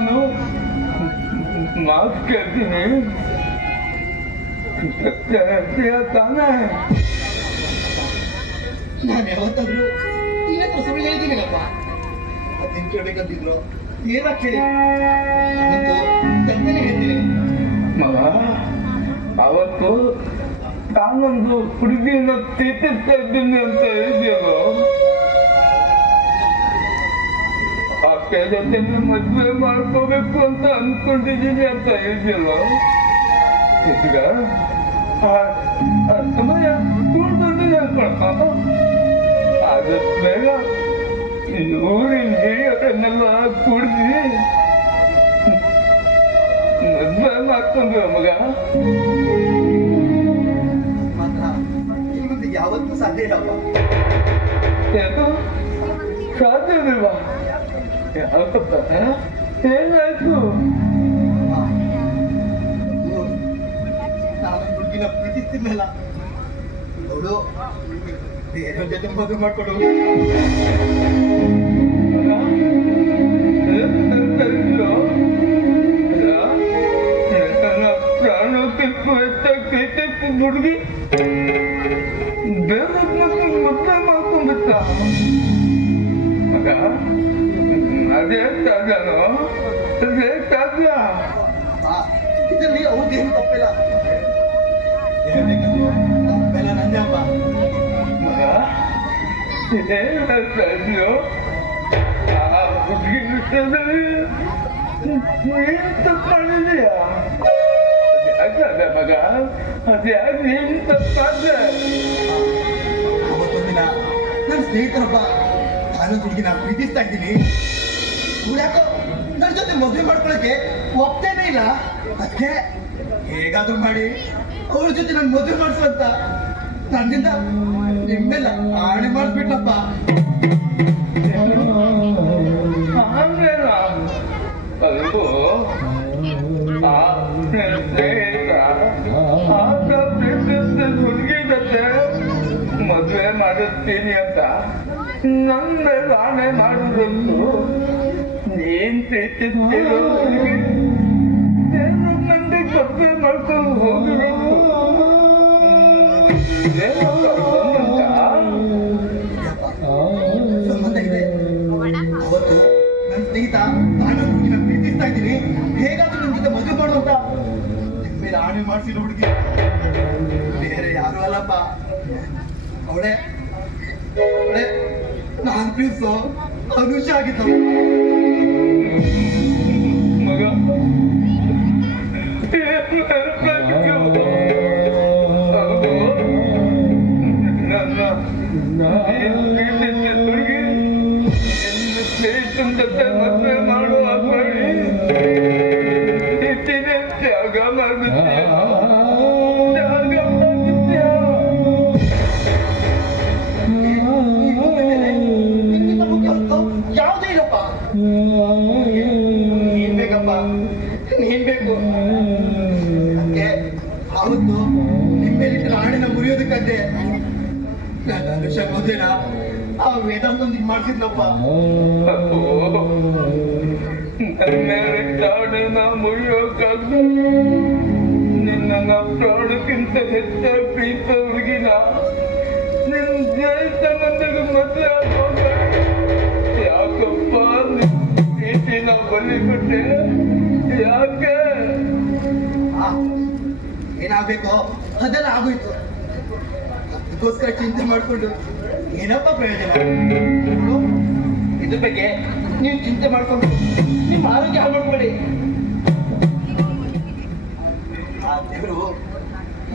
ನಾನು ಮಾಫ್ ಕೇಳ್ತೀನಿ ಸತ್ಯ ತಾನೇ. ನಾನು ಯಾವತ್ತಾದ್ರೂ ನಿನ್ನ ಹತ್ರ ಸುಳ್ಳು ಹೇಳಿದ್ದೀನಪ್ಪ ಅದೇನ್ ಕೇಳ್ಬೇಕಂತಿದ್ರು. ಏನ ಕೇಳಿ. ಹೇಳ್ತೀನಿ. ಮಗ ಅವತ್ತು ತಾನೊಂದು ಹುಡುಗಿನ ಪ್ರೀತಿಸ್ತಾ ಇದ್ದೀನಿ ಅಂತ ಹೇಳಿದ್ಯಲ್ಲೋ? ಜೊತೆ ಮದ್ವೆ ಮಾಡ್ಕೋಬೇಕು ಅಂತ ಅನ್ಕೊಂಡಿದ್ದೀನಿ ಅಂತ ಹೇಳಿದ್ಯಲ್ಲ ಈಗ ಸಮಯ ಕೂಡ್ ಬಂದಿದೆ ಅನ್ಕೊಳಪ್ಪ ಆದಷ್ಟು ಬೇಗ ಊರಿನ ಹಿರಿಯರನ್ನೆಲ್ಲ ಕೂಡಿಸಿ ಮದ್ವೆ ಮಾಡ್ಕೊಂಡು ಮಗ ಯಾವತ್ತೂ ಸಾಧ್ಯ ಇಲ್ಲಪ್ಪ ಯಾಕೋ? ಸಾಧ್ಯವಿಲ್ವಾ ಏನಾಯ್ತು ನಾನು ಹುಡುಗಿನ ಪ್ರೀತಿಸ್ತಿರ್ಲಿಲ್ಲ ಅವಳು ಬೇರೆ ಜೊತೆ ಮದುವೆ ಮಾಡ್ಕೊಡು ಹೆಚ್ಚಾಗಿ ಪ್ರೀತಿಸಿದ ಹುಡುಗಿ ಬೇರೆ ಮತ್ತೆ ಮತ್ತೆ ಮಾಡ್ಕೊಂಡ್ಬಿಟ್ಟ. ಮಗ ಇದರಲ್ಲಿ ಅವ್ರಿಗೇನು ತಪ್ಪಿಲ್ಲ ತಪ್ಪೆಲ್ಲ ನಂದೇ ಅಪ್ಪ ಮಗ ಇದ್ಯೋ ಆ ಹುಡುಗಿ ವಿಷಯದಲ್ಲಿ ನೀನು ತಪ್ಪು ಮಾಡಿದೀಯಾ ಅದೇ ಮಗ ಅದ್ಯಾಕೆ ನೀನು ತಪ್ಪಾದ್ರೆ ಅವತ್ತೊಂದಿನ ನನ್ನ ಸ್ನೇಹಿತರೊಬ್ಬ ನಾನು ಹುಡುಗಿನ ಪ್ರೀತಿಸ್ತಾ ಇದ್ದೀನಿ. ಅವ್ಳು ಯಾಕೋ ನನ್ನ ಜೊತೆ ಮದುವೆ ಮಾಡ್ಕೊಳಕ್ಕೆ ಒಪ್ತೇನೆ ಇಲ್ಲ. ಅದಕ್ಕೆ ಹೇಗಾದ್ರೂ ಮಾಡಿ, ಅವ್ರ ಜೊತೆ ನಾನು ಮದುವೆ ಮಾಡಿಸು ಅಂತ. ನನ್ನಿಂದ ನಿಮ್ಮೆಲ್ಲ ಆಣೆ ಮಾಡಿಸ್ಬಿಟ್ಲಪ್ಪ ಮದುವೆ ಮಾಡುತ್ತೀನಿ ಅಂತ. ನನ್ನ ಆಣೆ ಮಾಡುವುದಂತೂ ಮದುವೆ ಮಾಡ್ಕೊಂಡು ಏನು ಸಂಬಂಧ? ಇದೆ ಅವತ್ತು ಹುಡುಗಿ ಬೇರೆ ಯಾರು ಅಲ್ಲಪ್ಪ ಅವಳೆ ಅವಳೆ, ನಾನ್ ಪ್ರೀತಿಸೋ ಅನುಷ ಆಗಿದ್ದಳು ಮಗ ಏನು ನನ್ನ ಮದುವೆನ ಆ ವೇದಾಂತೊಂದಿಗೆ ಮಾಡ್ತಿದ್ನಪ್ಪ ಪ್ರಾಣನ ಮುರಿಯೋಕ್ಕಾಗ ನಿನ್ನ ಪ್ರಾಣಕ್ಕಿಂತ ಹೆಚ್ಚಾಗಿ ಪ್ರೀತ ಹುಡುಗಿನ ನಿನ್ ದೇವಸ್ಥಾನದಾಗ ಮದುವೆ ಆಗೋಗ ಯಾಕಪ್ಪ ಪ್ರೀತಿನ ಬಲಿ ಕೊಟ್ಟೆ? ಯಾಕೆ? ಏನಾಗ್ಬೇಕೋ? ಅದೆಲ್ಲ ಆಗೋಯ್ತು. ಅದಕ್ಕೋಸ್ಕರ ಚಿಂತೆ ಮಾಡಿಕೊಂಡು ಏನಪ್ಪ ಪ್ರಯೋಜನ? ಇದ್ರ ಬಗ್ಗೆ ನೀವು ಚಿಂತೆ ಮಾಡ್ಕೊಂಡು ನಿಮ್ಮ ಆರೋಗ್ಯ ಹಾಳು ಮಾಡ್ಬೇಡಿ ಆ ದೇವರು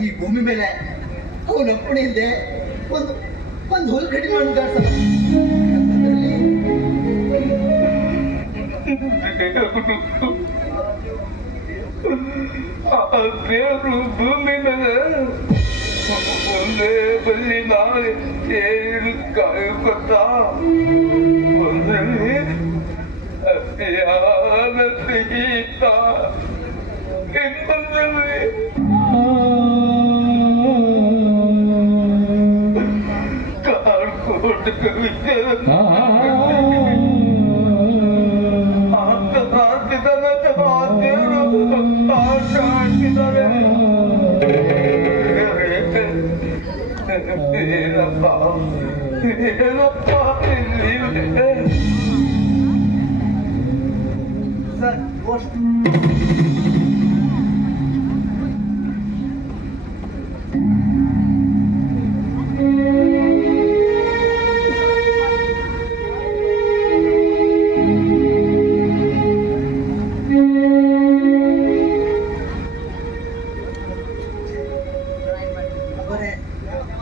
ಈ ಭೂಮಿ ಮೇಲೆ ಅವನ ಅಪ್ಪಣೆ ಇಲ್ಲದೆ ಒಂದು ಒಂದು ಹುಲ್ ಕಡಿಮೆ ಮಾಡ್ತಾರೆ ದೇವರು ಭೂಮಿ ಮೇಲೆ ஒன்றே நாள் ஏழு கழுப்பட்டா ஒன்றே யானத்தை கீத்தா என்னது காட்கோட்டுக்கு வித்திருந்தா ಏನಪ್ಪ ಏನಪ್ಪ ಇಲ್ಲಿ ಸರ್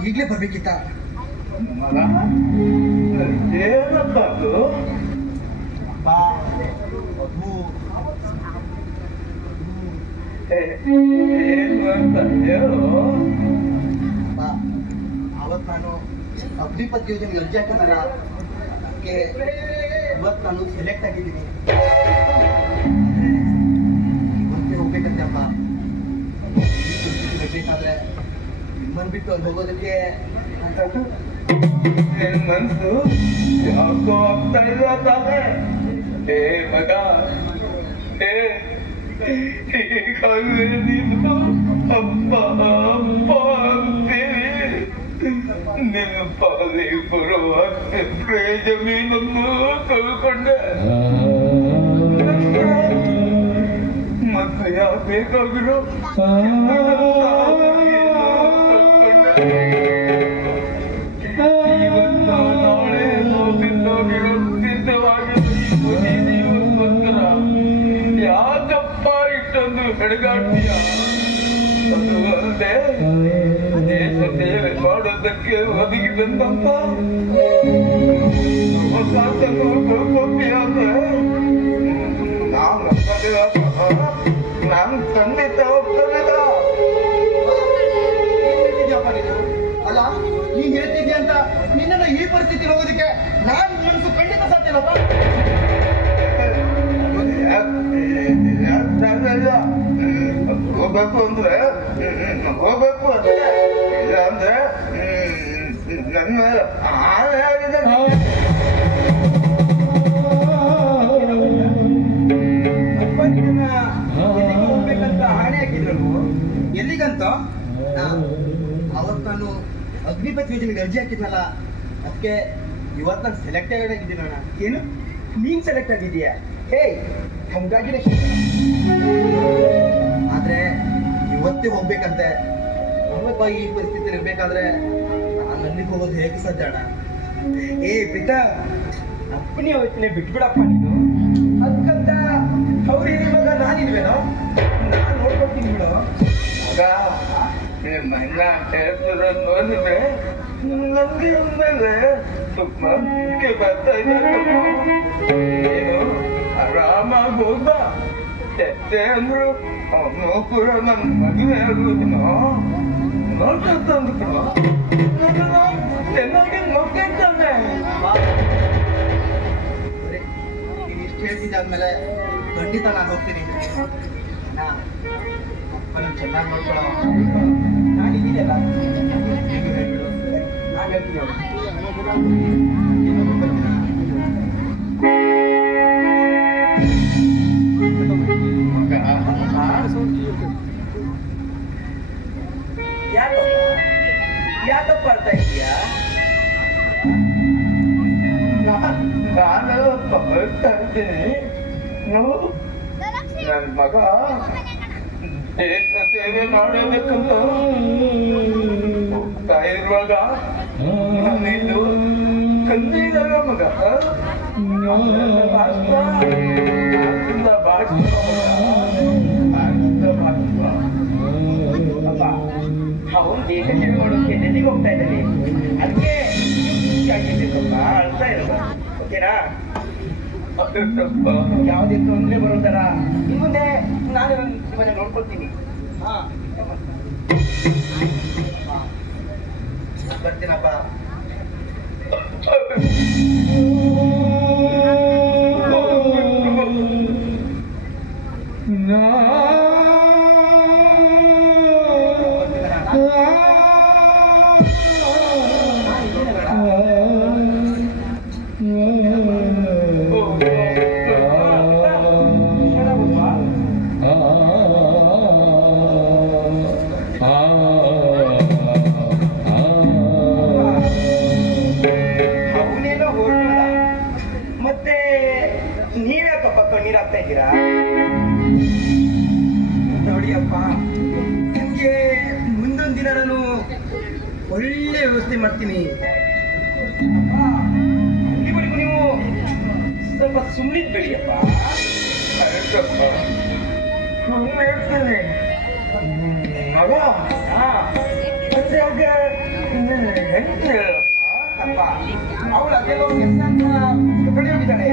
ಈಗಲೇ ಬರ್ಬೇಕಿತ್ತ? ಅವತ್ತು ನಾನು ಅಗ್ನಿಪತ್ ಯೋಜನೆ ಅರ್ಜಿ ಹಾಕಿದ್ನಲ್ಲ ಅದಕ್ಕೆ ಇವತ್ತು ನಾನು ಸೆಲೆಕ್ಟ್ ಆಗಿದ್ದೀನಿ. ನಿಮ್ಮನ್ನು ಬಿಟ್ಟು ಅಲ್ಲಿ ಹೋಗೋದಕ್ಕೆ ನಿನ್ ಮನ್ಸು ಯಾಕೋ ಆಗ್ತಾ ಇಲ್ಲ ತಾನೆ ಏ ಮಗ ಏ ಈಗಾಗಲೇ ನೀನು ಅಪ್ಪ ಅಪ್ಪ ಅಂತೀವಿ ನಿನ್ನ ಪಾಲಿಗೆ ಬರುವ ಎಕರೆ ಜಮೀನನ್ನು ಕಳ್ಕೊಂಡೆ ಮತ್ತೆ ಯಾವ ಬೇಕಾಗಿರೋ ಇಷ್ಟೊಂದು ಬೆಳಗಾಡ್ತೀಯ ಅದು ಅಲ್ಲದೆ ದೇಶ ಸೇವೆ ಮಾಡೋದಕ್ಕೆ ಒದಗಿ ಬಂದಂತ ಕಳ್ಕೊತೀಯ ಅಂದ್ರೆ ನಾನು ನಾನು ಅಲ್ಲ ಹೇಳ್ತಿದ್ದೆ ಅಂತ? ನಿನ್ನನ್ನು ಈ ಪರಿಸ್ಥಿತಿ ಹೋಗೋದಕ್ಕೆ ನಾನು ಮನಸ್ಸು ಖಂಡಿತ ಸಾಧ್ಯ ಹೋಗ್ಬೇಕು ಅಂದ್ರೆ ಹೋಗ್ಬೇಕು ಅಂದ್ರೆ ಇಲ್ಲ ಅಂದ್ರೆ ನನ್ನ ಹೋಗ್ಬೇಕಂತ ಆಣೆ ಹಾಕಿದ್ರು. ಎಲ್ಲಿಗಂತ? ಅವತ್ತು ನಾನು ಅಗ್ನಿಪತ್ ಯೋಜನೆಗೆ ಅರ್ಜಿ ಹಾಕಿದ್ನಲ್ಲ ಅದಕ್ಕೆ ಇವತ್ತು ನಾನು ಸೆಲೆಕ್ಟ್ ಆಗಿದ್ದೀನಿ ಅಣ್ಣ. ಏನು? ನೀನ್ ಸೆಲೆಕ್ಟ್ ಆಗಿದೀಯಾ ಹೇ ಕಂಗ್ರಾಚುಲೇಷನ್ ಆದ್ರೆ ಇವತ್ತೇ ಹೋಗ್ಬೇಕಂತೆ. ನಮ್ಮಪ್ಪ ಈ ಪರಿಸ್ಥಿತಿ ಇರ್ಬೇಕಾದ್ರೆ ನಾನು ಹೋಗೋದು ಹೇಗೆ ಅಣ್ಣ? ಏ ಬಿಟ್ಟ ಅಪ್ಪನಿ ಅವತ್ತಿನ ಬಿಟ್ಬಿಡಪ್ಪ ನೀನು. ಅದಕ್ಕಂತ ಅವ್ರು ಇವಾಗ ನಾನಿಲ್ವೇನೋ? ನಾನು ನೋಡ್ಕೊಡ್ತೀನಿ ಬಿಡು. ನಿಮ್ಮನ್ನ ಹೇಳ್ತಿರೋ ನೋಡಿದ್ರೆ ನನಗೆ ಮೇಲೆ ಬರ್ತಾ ಇದ್ದಾರೆ. ನೀನು ಆರಾಮಾಗಿ ಎತ್ತೆ ಅಂದ್ರು, ಅವನು ಕೂಡ ನನ್ನ ಮದುವೆ ಆಗುವುದನ್ನು ನೋಡ್ಕೊಂತ ಅಂದ್ಕೊ ಚೆನ್ನಾಗಿ ನೀನು ಇಷ್ಟು ಹೇಳ್ತಿದ್ದಾದ್ಮೇಲೆ ಖಂಡಿತ ನಾನು ಹೋಗ್ತೀನಿ ಅಪ್ಪನ ಚೆನ್ನಾಗಿ ನೋಡ್ಕೊಳ್ಳೋ ನಾನು ಇದ್ದೀನಲ್ಲ. ನಾನು ಹೇಳ್ತೀನಿ. ಅಳ್ತಾ ಇದೀಯಾ ನಾನು ಬರ್ತಾ ಇದ್ದೀನಿ ನನ್ನ ಮಗ. ಸೇವೆ ಮಾಡಬೇಕಂತ ಹೋಗ್ತಾ ಇರುವಾಗ ನಾನಿದ್ದು ಕಂದಿದಾಗ ಮಗ. ಭಾಷಣ ಬಾಷ್ಪ. ಡೆಲ್ಲಿಗೆ ಹೋಗ್ತಾ ಇದ್ದೀನಿ ಅದಕ್ಕೆ ಆಗಿದ್ದೆ ಸ್ವಲ್ಪ ಅಳ್ತಾ ಇರೋದು ಓಕೆನಾ? ಯಾವುದೇ ತೊಂದರೆ ಬರೋ ಥರ ಮುಂದೆ ನಾನು ನಿಮ್ಮನ್ನ ನೋಡ್ಕೊಳ್ತೀನಿ. ಹಾ ಬರ್ತೀನಪ್ಪ. ನಾನು ಕಣ್ಣೀರ್ ಹಾಕ್ತಾ ಇದ್ದೀರಾ? ನೋಡಿ ಅಪ್ಪ ನಿಮ್ಗೆ ಮುಂದೊಂದು ದಿನ ನಾನು ಒಳ್ಳೆ ವ್ಯವಸ್ಥೆ ಮಾಡ್ತೀನಿ. ಅಲ್ಲಿವರೆಗೂ ನೀವು ಸ್ವಲ್ಪ ಸುಮ್ಮನಿದ್ ಬೆಳಿಯಪ್ಪ ಹೇಳ್ತೇನೆ ಸುಮ್ಮನೆ ಹೇಳ ಅಲ್ವಾ ಅವಳ ಕೆಲವು ಕೆಲಸ ಕಡೆ